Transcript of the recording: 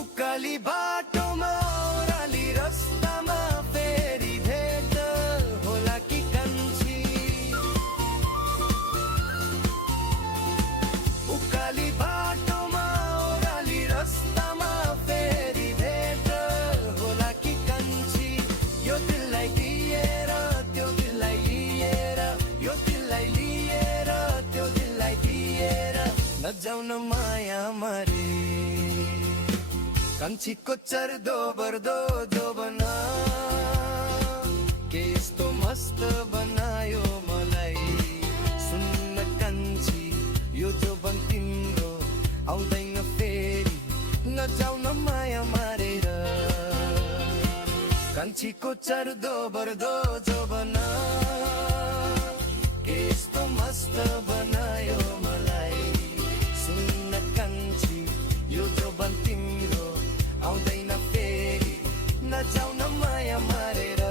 उकाली बाटोमा ओह्राली रस्तामा फेरि भेट होला कि कान्छी। उकाली बाटोमा ओह्राली रस्तामा फेरि भेट होला कि कान्छी। यो दिललाई लिएर त्यो दिललाई लिएर, यो दिललाई लिएर त्यो दिललाई लिएर नजाउन माया मरे। कान्छीको चर्दो बर्दो जोबन के यस्तो मस्त बनायो मलाई। सुन्न कान्छी यो जोबन तिम्रो आउँदैन फेरि नजाउन माया मारेर। कान्छीको चर्दो बर्दो जोबन के यस्तो मस्त बनायो मलाई। सुन्न कान्छी यो जोबन तिम्रो आउँदैन फेरि नजाउन माया मारेर।